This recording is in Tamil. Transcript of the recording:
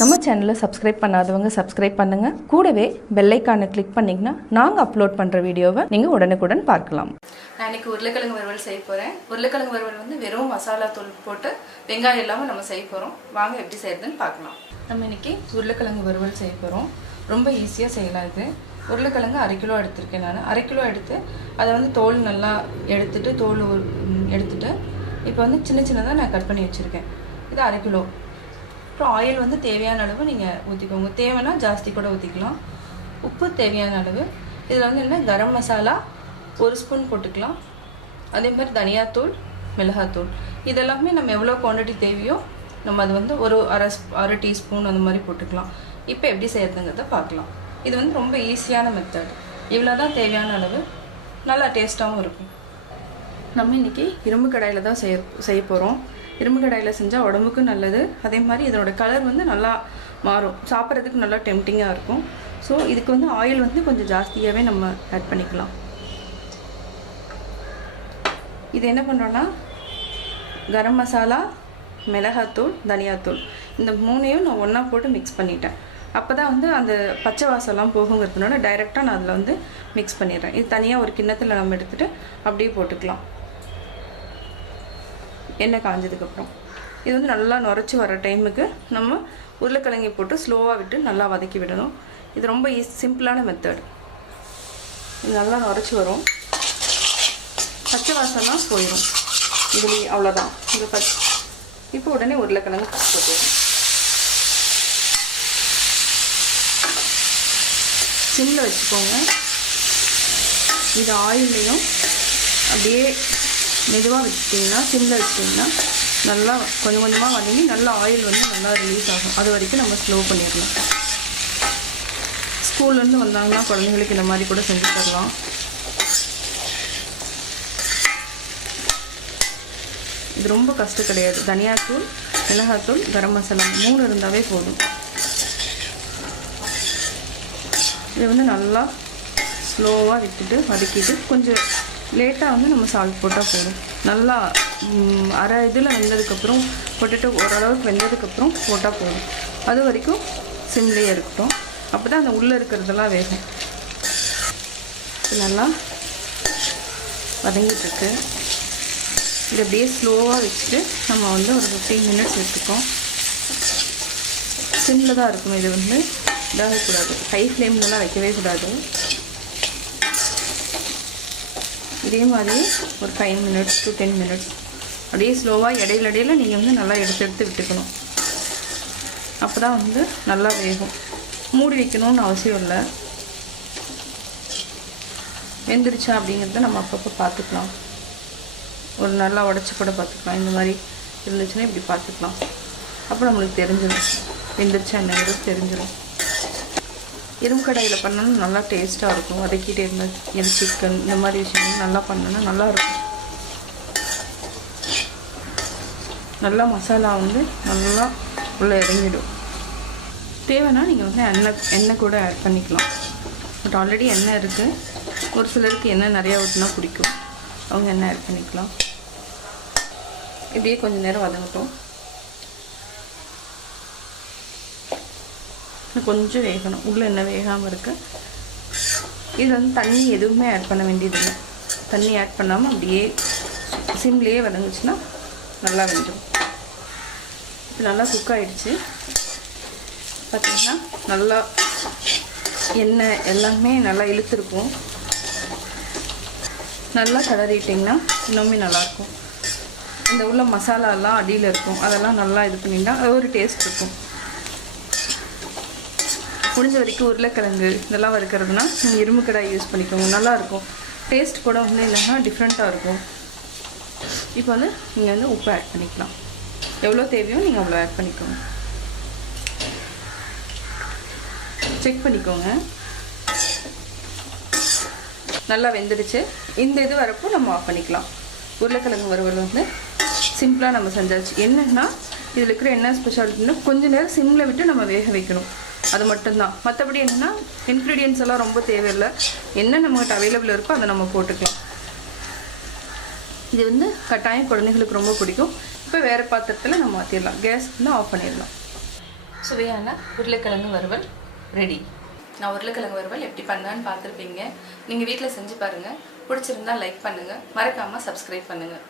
நம்ம சேனலை சப்ஸ்கிரைப் பண்ணாதவங்க சப்ஸ்கிரைப் பண்ணுங்கள். கூடவே பெல் ஐக்கானை கிளிக் பண்ணிங்கன்னா நாங்கள் அப்லோட் பண்ணுற வீடியோவை நீங்கள் உடனுக்குடன் பார்க்கலாம். நான் இன்றைக்கி உருளைக்கிழங்கு வறுவல் செய்ய போகிறேன். உருளைக்கிழங்கு வறுவல் வந்து வெறும் மசாலா தூள் போட்டு வெங்காயம் இல்லாமல் நம்ம செய்ய போகிறோம். வாங்க எப்படி செய்யறதுன்னு பார்க்கலாம். நம்ம இன்றைக்கி உருளைக்கிழங்கு வறுவல் செய்ய போகிறோம். ரொம்ப ஈஸியாக செய்யலாம். இது உருளைக்கிழங்கு 1/2 கிலோ எடுத்திருக்கேன். நான் 1/2 கிலோ எடுத்து அதை வந்து தோல் நல்லா எடுத்துட்டு எடுத்துட்டு இப்போ வந்து சின்ன சின்னதாக நான் கட் பண்ணி வச்சுருக்கேன். இது 1/2 கிலோ. அப்புறம் ஆயில் வந்து தேவையான அளவு நீங்கள் ஊற்றிக்கோங்க. தேவைன்னா ஜாஸ்தி கூட ஊற்றிக்கலாம். உப்பு தேவையான அளவு. இதில் வந்து என்ன கரம் மசாலா 1 ஸ்பூன் போட்டுக்கலாம். அதே மாதிரி தனியாத்தூள், மிளகாத்தூள் இதெல்லாமே நம்ம எவ்வளோ குவான்டிட்டி தேவையோ நம்ம அது வந்து ஒரு அரை டீஸ்பூன் அந்த மாதிரி போட்டுக்கலாம். இப்போ எப்படி செய்யறதுங்கிறத பார்க்கலாம். இது வந்து ரொம்ப ஈஸியான மெத்தட். இவ்வளோ தான் தேவையான அளவு. நல்லா டேஸ்ட்டாகவும் இருக்கும். நம்ம இன்றைக்கி இரும்பு கடாயில் தான் செய்ய போகிறோம். இரும்பு கடாயில் செஞ்சால் உடம்புக்கும் நல்லது. அதே மாதிரி இதனோட கலர் வந்து நல்லா மாறும். சாப்பிட்றதுக்கு நல்லா டெம்டிங்காக இருக்கும். ஸோ இதுக்கு வந்து ஆயில் வந்து கொஞ்சம் ஜாஸ்தியாகவே நம்ம ஆட் பண்ணிக்கலாம். இது என்ன பண்ணுறோன்னா கரம் மசாலா, மிளகாத்தூள், தனியாத்தூள் இந்த 3ஐயும் நான் ஒன்றா போட்டு மிக்ஸ் பண்ணிட்டேன். அப்போ தான் வந்து அந்த பச்சை வாசம்லாம் போகுங்கிறதுனால டைரெக்டாக நான் அதில் வந்து மிக்ஸ் பண்ணிடுறேன். இது தனியாக ஒரு கிண்ணத்தில் நம்ம எடுத்துகிட்டு அப்படியே போட்டுக்கலாம். எண்ணெய் காஞ்சதுக்கப்புறம் இது வந்து நல்லா நுரைச்சி வர டைமுக்கு நம்ம உருளைக்கிழங்கை போட்டு ஸ்லோவாக விட்டு நல்லா வதக்கி விடணும். இது ரொம்ப சிம்பிளான மெத்தட். இது நல்லா நுரைச்சி வரும். பச்சை வாசம்லாம் போயிடும் இதுலேயே. அவ்வளோதான். இது இப்போ உடனே உருளைக்கிழங்கு போட்டுடும். சிம்மில் வச்சுக்கோங்க. இது ஆயிலையும் அப்படியே மெதுவாக வச்சுட்டிங்கன்னா, சிம்மில் வச்சிட்டிங்கன்னா நல்லா கொஞ்சம் கொஞ்சமாக வதங்கி நல்லா ஆயில் வந்து நல்லா ரிலீஸ் ஆகும். அது வரைக்கும் நம்ம ஸ்லோ பண்ணிடலாம். ஸ்கூல்லேருந்து வந்தாங்கன்னா குழந்தைங்களுக்கு இந்த மாதிரி கூட செஞ்சு தரலாம். இது ரொம்ப கஷ்டம் கிடையாது. தனியாத்தூள், மிளகாத்தூள், கரம் மசாலா 3 இருந்தாவே போதும். இதை வந்து நல்லா ஸ்லோவாக விட்டுட்டு வதக்கிட்டு கொஞ்சம் லேட்டாக வந்து நம்ம சால்ட் போட்டால் போதும். நல்லா அரை இதில் வெந்ததுக்கப்புறம் போட்டுட்டு ஓரளவுக்கு வெந்ததுக்கப்புறம் போட்டால் போதும். அது வரைக்கும் சிம்லேயே இருக்கட்டும். அப்போ தான் அந்த உள்ளே இருக்கிறதெல்லாம் வேகும். நல்லா வதங்கிட்டுருக்கு. இது அப்படியே ஸ்லோவாக வச்சுட்டு நம்ம வந்து ஒரு 15 மினிட்ஸ் எடுத்துக்கோம். சிம்மில் தான் இருக்கணும். இது வந்து இதாகக்கூடாது. ஹை ஃப்ளேம்லலாம் வைக்கவே கூடாது. இதே மாதிரி ஒரு 5 மினிட்ஸ் to 10 மினிட்ஸ் அப்படியே ஸ்லோவாக இடையில நீங்கள் வந்து நல்லா எடுத்து விட்டுக்கணும். அப்போ தான் வந்து நல்லா வேகும். மூடி வைக்கணும்னு அவசியம் இல்லை. வெந்துருச்சா அப்படிங்கிறத நம்ம அப்பப்போ பார்த்துக்கலாம். ஒரு நல்லா உடச்சி கூட பார்த்துக்கலாம். இந்த மாதிரி இருந்துச்சுன்னா இப்படி பார்த்துக்கலாம். அப்போ நம்மளுக்கு தெரிஞ்சிடும் வெந்துருச்சா என்னங்கிறது தெரிஞ்சிடும். இரும்பு கடாயில் பண்ணணும் நல்லா டேஸ்ட்டாக இருக்கும். வதக்கிட்டே இருந்தால் சிக்கன் இந்த மாதிரி விஷயங்கள் நல்லா பண்ணோன்னா நல்லாயிருக்கும். நல்லா மசாலா வந்து நல்லா உள்ளே இறங்கிடும். தேவைன்னா நீங்கள் வந்து எண்ணெய் கூட ஆட் பண்ணிக்கலாம். பட் ஆல்ரெடி எண்ணெய் இருக்குது. ஒரு சிலருக்கு எண்ணெய் நிறையா ஊற்றினா பிடிக்கும். அவங்க எண்ணெய் ஆட் பண்ணிக்கலாம். இப்படியே கொஞ்சம் நேரம் வதங்கட்டும். கொஞ்சம் வேகணும். உள்ளே என்ன வேகாமல் இருக்குது. இது வந்து தண்ணி எதுவுமே ஆட் பண்ண வேண்டியதில்லை. தண்ணி ஆட் பண்ணாமல் அப்படியே சிம்லேயே வதங்குச்சுன்னா நல்லா வெந்துடும். இப்போ நல்லா குக் ஆகிடுச்சு. பார்த்திங்கன்னா நல்லா எண்ணெய் எல்லாமே நல்லா இழுத்துருக்கும். நல்லா கிளறிட்டிங்கன்னா இன்னுமே நல்லாயிருக்கும். இந்த உள்ள மசாலாலாம் அடியில் இருக்கும். அதெல்லாம் நல்லா இது பண்ணிங்கன்னா அது ஒரு டேஸ்ட் இருக்கும். முடிஞ்ச வரைக்கும் உருளைக்கிழங்கு இதெல்லாம் வறுக்கிறதுனா நீங்கள் இரும்பு கடாய் யூஸ் பண்ணிக்கோங்க. நல்லாயிருக்கும். டேஸ்ட் கூட வந்து இல்லைன்னா டிஃப்ரெண்ட்டாக இருக்கும். இப்போ வந்து நீங்கள் வந்து உப்பு ஆட் பண்ணிக்கலாம். எவ்வளோ தேவையோ நீங்கள் அவ்வளோ ஆட் பண்ணிக்கோங்க. செக் பண்ணிக்கோங்க. நல்லா வெந்துடுச்சு. இந்த இது வரப்போ நம்ம ஆஃப் பண்ணிக்கலாம். உருளைக்கிழங்கு வறுவல் வந்து சிம்பிளாக நம்ம செஞ்சாச்சு. என்னென்னா இதில் இருக்கிற என்ன ஸ்பெஷாலிட்டின்னா கொஞ்சம் நேரம் சிம்மில் விட்டு நம்ம வேக வைக்கணும். அது மட்டும்தான். மற்றபடி என்னென்னா இன்க்ரீடியன்ஸ் எல்லாம் ரொம்ப தேவையில்லை. என்ன நம்மகிட்ட அவைலபிள் இருக்கோ அதை நம்ம போட்டுக்கலாம். இது வந்து கட்டாயம் குழந்தைங்களுக்கு ரொம்ப பிடிக்கும். இப்போ வேறு பாத்திரத்தில் நம்ம மாற்றிடலாம். கேஸ் வந்து ஆஃப் பண்ணிடலாம். சுவையான உருளைக்கிழங்கு வறுவல் ரெடி. நான் உருளைக்கிழங்கு வறுவல் எப்படி பண்ணான்னு பார்த்துருப்பீங்க. நீங்கள் வீட்டில் செஞ்சு பாருங்கள். பிடிச்சிருந்தா லைக் பண்ணுங்கள், மறக்காமல் சப்ஸ்கிரைப் பண்ணுங்கள்.